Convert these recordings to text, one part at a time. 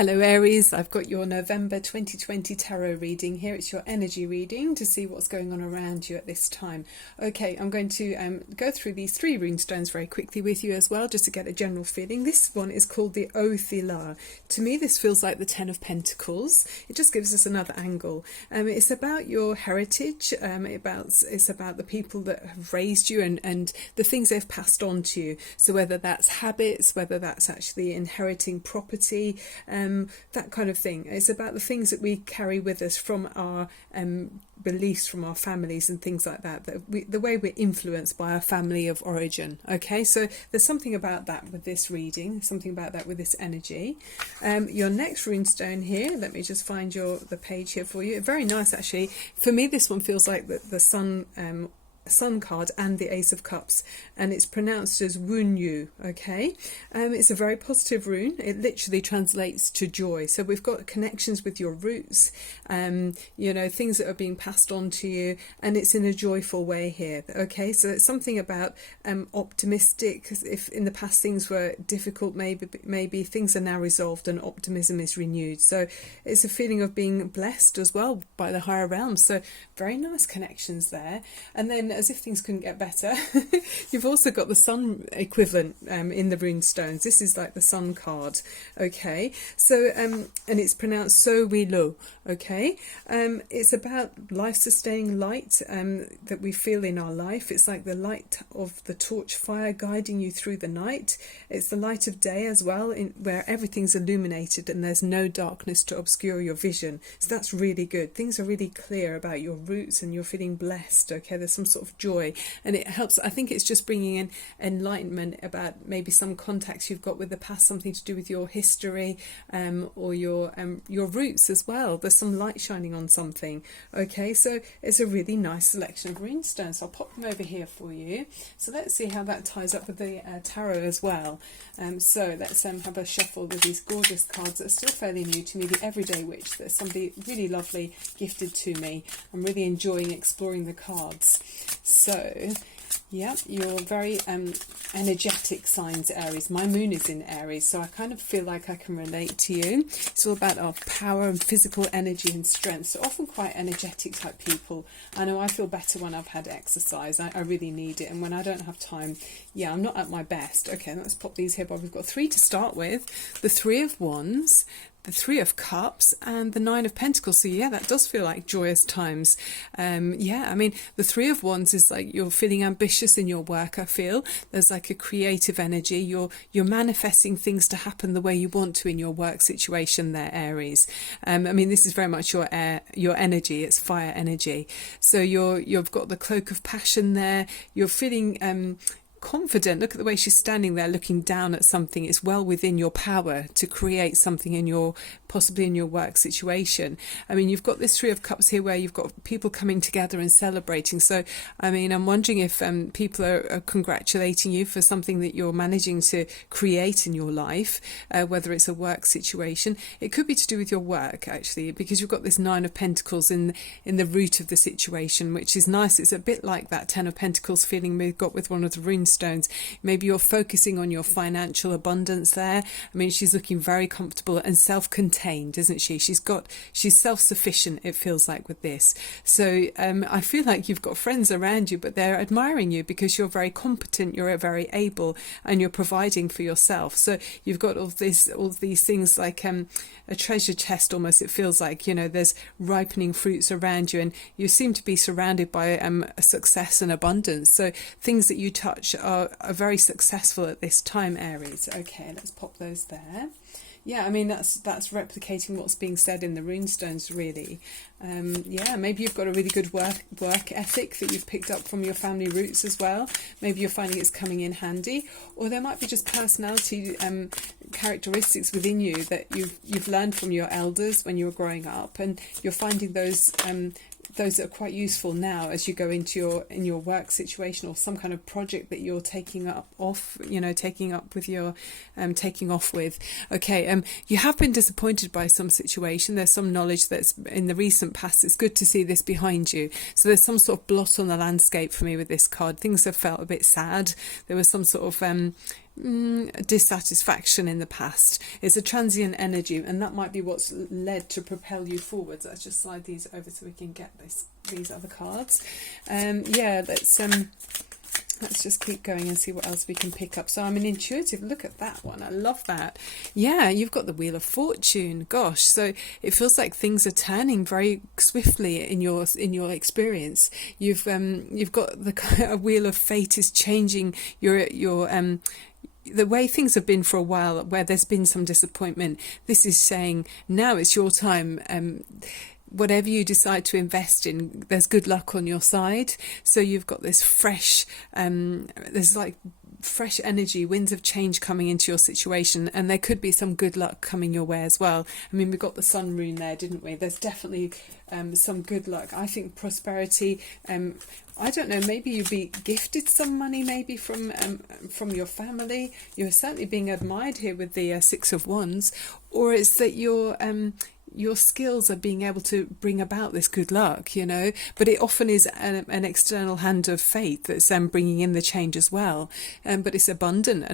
Hello Aries, I've got your November 2020 tarot reading here. It's your energy reading to see what's going on around you at this time. Okay, I'm going to go through these 3 rune stones very quickly with you as well, just to get a general feeling. This one is called the Othila. To me, this feels like the 10 of Pentacles. It just gives us another angle. It's about your heritage, it's about the people that have raised you and the things they've passed on to you. So whether that's habits, whether that's actually inheriting property, that kind of thing. It's about the things that we carry with us from our beliefs from our families and things like that, the way we're influenced by our family of origin. Okay, so there's something about that with this reading, something about that with this energy. Your next rune stone here, let me just find the page here for you. Very nice actually. For me, this one feels like the sun card and the Ace of Cups, and it's pronounced as Wunyu. Okay, it's a very positive rune. It literally translates to joy. So we've got connections with your roots, things that are being passed on to you, and it's in a joyful way here. Okay, so it's something about optimistic. If in the past things were difficult, maybe things are now resolved and optimism is renewed. So it's a feeling of being blessed as well by the higher realms. So very nice connections there. And then, as if things couldn't get better, you've also got the sun equivalent in the rune stones. This is like the sun card. Okay, so and it's pronounced So We Lo. Okay, it's about life-sustaining light that we feel in our life. It's like the light of the torch fire guiding you through the night. It's the light of day as well, where everything's illuminated and there's no darkness to obscure your vision. So that's really good. Things are really clear about your roots and you're feeling blessed. Okay, there's some sort of joy, and it helps. I think it's just bringing in enlightenment about maybe some contacts you've got with the past, something to do with your history, or your roots as well. There's some light shining on something. Okay, so it's a really nice selection of rune stones. I'll pop them over here for you. So let's see how that ties up with the tarot as well. So let's have a shuffle with these gorgeous cards that are still fairly new to me. The Everyday Witch, that somebody really lovely gifted to me. I'm really enjoying exploring the cards. So yeah, you're very energetic signs, Aries. My moon is in Aries, so I kind of feel like I can relate to you. It's all about our power and physical energy and strength. So often quite energetic type people. I know I feel better when I've had exercise. I really need it. And when I don't have time, yeah, I'm not at my best. Okay, let's pop these here. But we've got 3 to start with. The 3 of Wands, the 3 of Cups, and the 9 of Pentacles. So yeah, that does feel like joyous times. Yeah, I mean, the 3 of Wands is like you're feeling ambitious in your work. I feel there's like a creative energy. You're manifesting things to happen the way you want to in your work situation there, Aries. I mean, this is very much your energy. It's fire energy. So you've got the cloak of passion there. You're feeling confident. Look at the way she's standing there looking down at something. It's well within your power to create something possibly in your work situation. I mean, you've got this 3 of Cups here where you've got people coming together and celebrating. So I mean, I'm wondering if people are congratulating you for something that you're managing to create in your life, whether it's a work situation. It could be to do with your work actually, because you've got this 9 of Pentacles in the root of the situation, which is nice. It's a bit like that 10 of Pentacles feeling we've got with one of the rune stones. Maybe you're focusing on your financial abundance there. I mean, she's looking very comfortable and self-contained, isn't she? She's self-sufficient, it feels like, with this. So I feel like you've got friends around you, but they're admiring you because you're very competent, you're very able, and you're providing for yourself. So you've got all these things like a treasure chest almost. It feels like, there's ripening fruits around you, and you seem to be surrounded by success and abundance. So things that you touch are very successful at this time, Aries. Okay, let's pop those there. Yeah, I mean, that's replicating what's being said in the runestones, really. Yeah, maybe you've got a really good work ethic that you've picked up from your family roots as well. Maybe you're finding it's coming in handy, or there might be just personality characteristics within you that you've learned from your elders when you were growing up, and you're finding those that are quite useful now as you go into your work situation, or some kind of project that you're taking off with. Okay, you have been disappointed by some situation. There's some knowledge that's in the recent past. It's good to see this behind you. So there's some sort of blot on the landscape for me with this card. Things have felt a bit sad. There was some sort of dissatisfaction in the past. It's a transient energy, and that might be what's led to propel you forwards. Let's just slide these over so we can get these other cards. Yeah, let's just keep going and see what else we can pick up. So I'm an intuitive. Look at that one. I love that. Yeah, you've got the Wheel of Fortune. Gosh, so it feels like things are turning very swiftly in your experience. You've got the Wheel of Fate is changing your the way things have been for a while, where there's been some disappointment. This is saying now it's your time. Whatever you decide to invest in, there's good luck on your side. So you've got this fresh, there's like fresh energy, winds of change coming into your situation, and there could be some good luck coming your way as well. I mean, we got the sun rune there, didn't we? There's definitely some good luck. I think prosperity. I don't know, maybe you'd be gifted some money, maybe from your family. You're certainly being admired here with the Six of Wands, or it's that your skills are being able to bring about this good luck, you know, but it often is an external hand of fate that's bringing in the change as well. But it's an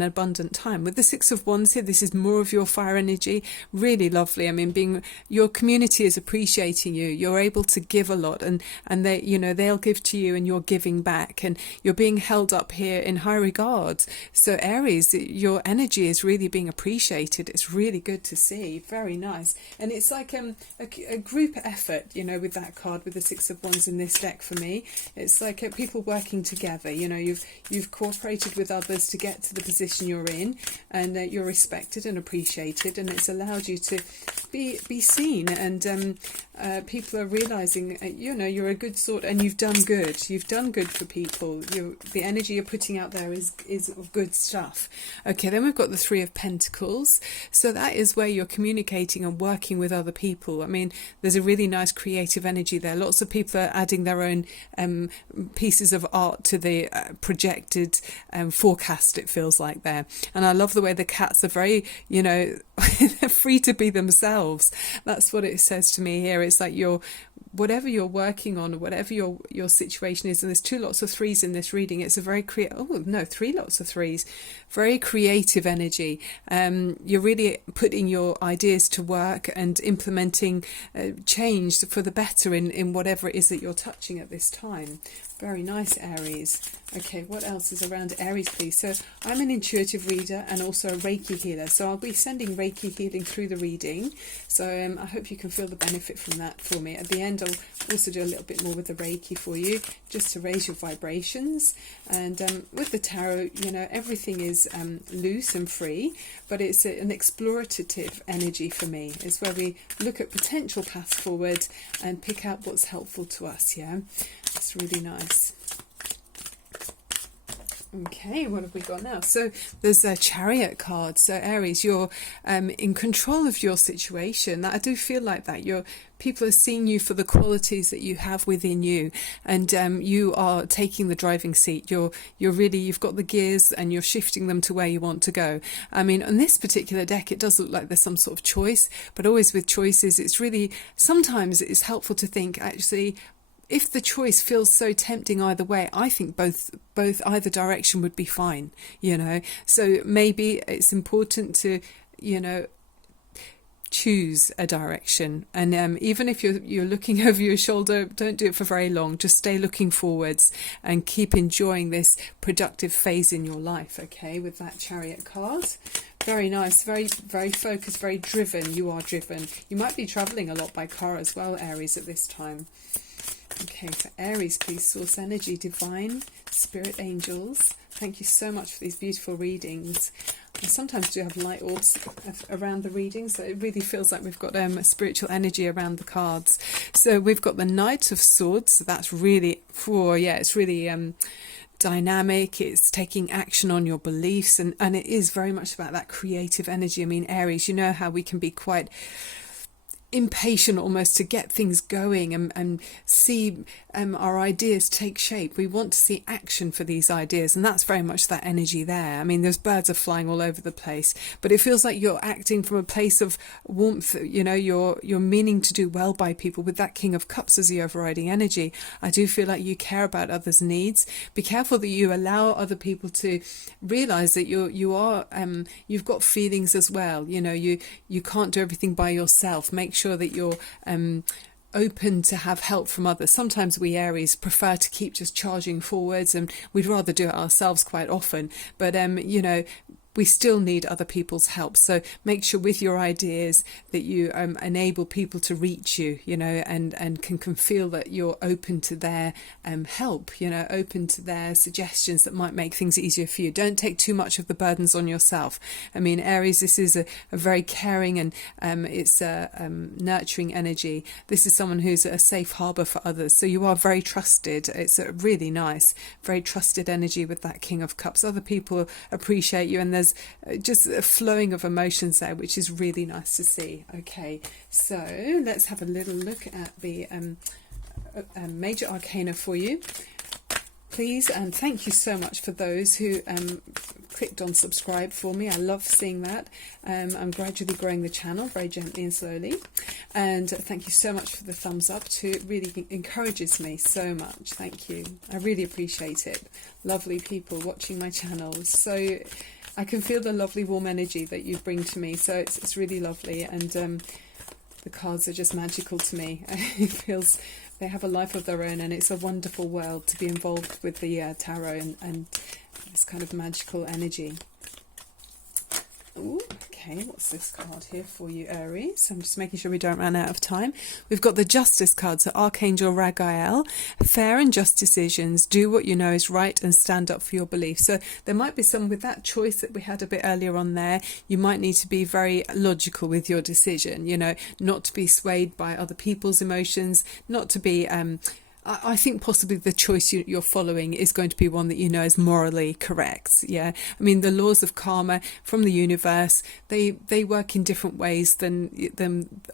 abundant time. With the Six of Wands here, this is more of your fire energy. Really lovely. I mean, your community is appreciating you. You're able to give a lot, and they, you know, they'll give to you and you're giving back, and you're being held up here in high regard. So Aries, your energy is really being appreciated. It's really good to see. Very nice. And it's like a group effort, you know, with that card, with the Six of Wands in this deck for me. It's like people working together, you know, you've cooperated with others to get to the position you're in, and you're respected and appreciated, and it's allowed you to be seen, and people are realizing, you know, you're a good sort, and you've done good for people. The energy you're putting out there is of good stuff. Okay, then we've got the Three of Pentacles. So that is where you're communicating and working with other people. I mean, there's a really nice creative energy there. Lots of people are adding their own pieces of art to the projected forecast, it feels like there. And I love the way the cats are very, you know, they're free to be themselves. That's what it says to me here. It's like whatever you're working on, or whatever your situation is, and there's two lots of threes in this reading. It's a very three lots of threes. Very creative energy. You're really putting your ideas to work and implementing change for the better in whatever it is that you're touching at this time. Very nice, Aries. Okay, what else is around Aries, please? So I'm an intuitive reader and also a Reiki healer. So I'll be sending Reiki healing through the reading. So I hope you can feel the benefit from that for me. At the end, I'll also do a little bit more with the Reiki for you, just to raise your vibrations. And with the tarot, you know, everything is loose and free, but it's an explorative energy for me. It's where we look at potential paths forward and pick out what's helpful to us, yeah? It's really nice. Okay, what have we got now? So there's a Chariot card. So Aries, you're in control of your situation. I do feel like that. People are seeing you for the qualities that you have within you, and you are taking the driving seat. You've got the gears and you're shifting them to where you want to go. I mean, on this particular deck, it does look like there's some sort of choice, but always with choices, it's really, sometimes it's helpful to think, actually, if the choice feels so tempting either way, I think both either direction would be fine, you know. So maybe it's important to, you know, choose a direction, and even if you're looking over your shoulder, don't do it for very long. Just stay looking forwards and keep enjoying this productive phase in your life. Okay, with that Chariot card. Very nice, very, very focused, very driven. You are driven. You might be traveling a lot by car as well, Aries, at this time. Okay, for Aries, please, source energy, divine, spirit, angels. Thank you so much for these beautiful readings. I sometimes do have light orbs around the readings, so it really feels like we've got a spiritual energy around the cards. So we've got the Knight of Swords. So that's really, it's really dynamic. It's taking action on your beliefs, and it is very much about that creative energy. I mean, Aries, you know how we can be quite impatient almost to get things going and see our ideas take shape. We want to see action for these ideas, and that's very much that energy there. I mean, those birds are flying all over the place, but it feels like you're acting from a place of warmth. You know, you're meaning to do well by people with that King of Cups as the overriding energy. I do feel like you care about others' needs. Be careful that you allow other people to realize that you've got feelings as well. You know, you can't do everything by yourself. Make sure that you're open to have help from others. Sometimes we Aries prefer to keep just charging forwards, and we'd rather do it ourselves quite often. But you know, we still need other people's help. So make sure with your ideas that you enable people to reach you, you know, and can feel that you're open to their help, you know, open to their suggestions that might make things easier for you. Don't take too much of the burdens on yourself. I mean, Aries, this is a very caring and it's a nurturing energy. This is someone who's a safe harbour for others. So you are very trusted. It's a really nice, very trusted energy with that King of Cups. Other people appreciate you, and there's just a flowing of emotions there, which is really nice to see. Okay, so let's have a little look at the major arcana for you, please. And thank you so much for those who clicked on subscribe for me. I love seeing that. I'm gradually growing the channel very gently and slowly, and thank you so much for the thumbs up too. It really encourages me so much. Thank you. I really appreciate it. Lovely people watching my channel, so I can feel the lovely warm energy that you bring to me, so it's really lovely. And the cards are just magical to me. It feels they have a life of their own, and it's a wonderful world to be involved with the tarot and this kind of magical energy. Ooh, okay, what's this card here for you, Aries? I'm just making sure we don't run out of time. We've got the Justice card, so Archangel Ragael. Fair and just decisions. Do what you know is right and stand up for your beliefs. So there might be some with that choice that we had a bit earlier on there. You might need to be very logical with your decision, you know, not to be swayed by other people's emotions, not to be I think possibly the choice you're following is going to be one that you know is morally correct. Yeah, I mean, the laws of karma from the universe, they work in different ways than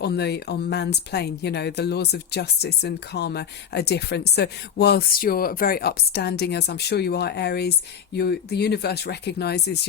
on man's plane. You know, the laws of justice and karma are different. So whilst you're very upstanding, as I'm sure you are, Aries, the universe recognizes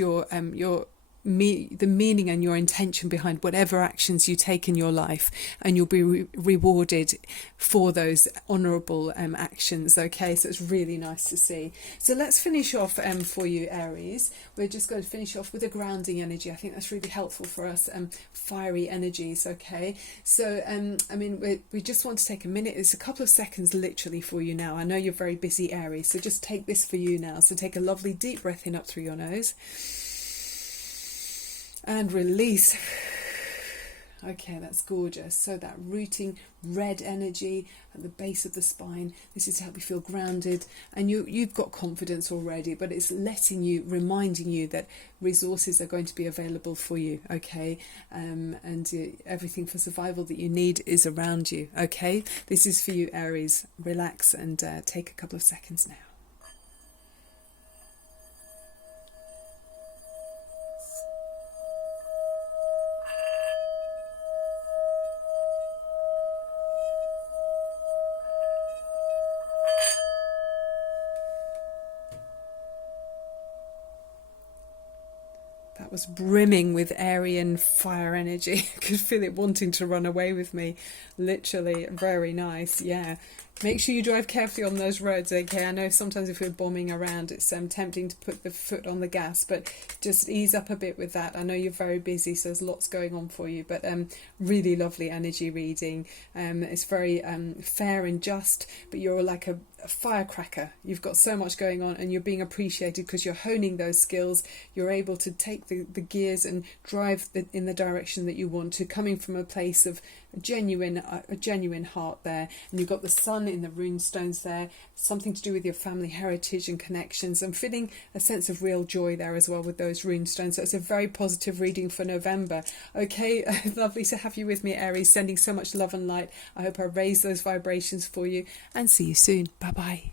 the meaning and your intention behind whatever actions you take in your life, and you'll be rewarded for those honourable actions. Okay, so it's really nice to see. So let's finish off for you, Aries. We're just going to finish off with a grounding energy. I think that's really helpful for us, fiery energies. Okay, so I mean, we just want to take a minute. It's a couple of seconds literally for you now. I know you're very busy, Aries, so just take this for you now. So take a lovely deep breath in up through your nose and release. Okay, that's gorgeous. So that rooting red energy at the base of the spine, this is to help you feel grounded, and you've got confidence already, but it's reminding you that resources are going to be available for you. Okay, and everything for survival that you need is around you. Okay, this is for you, Aries. Relax and take a couple of seconds now. That was brimming with Aryan fire energy. I could feel it wanting to run away with me. Literally, very nice. Yeah. Make sure you drive carefully on those roads, okay? I know sometimes if we're bombing around, it's tempting to put the foot on the gas, but just ease up a bit with that. I know you're very busy, so there's lots going on for you, but really lovely energy reading. It's very fair and just, but you're like a firecracker. You've got so much going on, and you're being appreciated because you're honing those skills. You're able to take the gears and drive in the direction that you want to, coming from a place of a genuine heart there. And you've got the sun in the rune stones there, something to do with your family heritage and connections. I'm feeling a sense of real joy there as well with those rune stones. So it's a very positive reading for November. Okay, lovely to have you with me, Aries, sending so much love and light. I hope I raise those vibrations for you, and see you soon. Bye bye.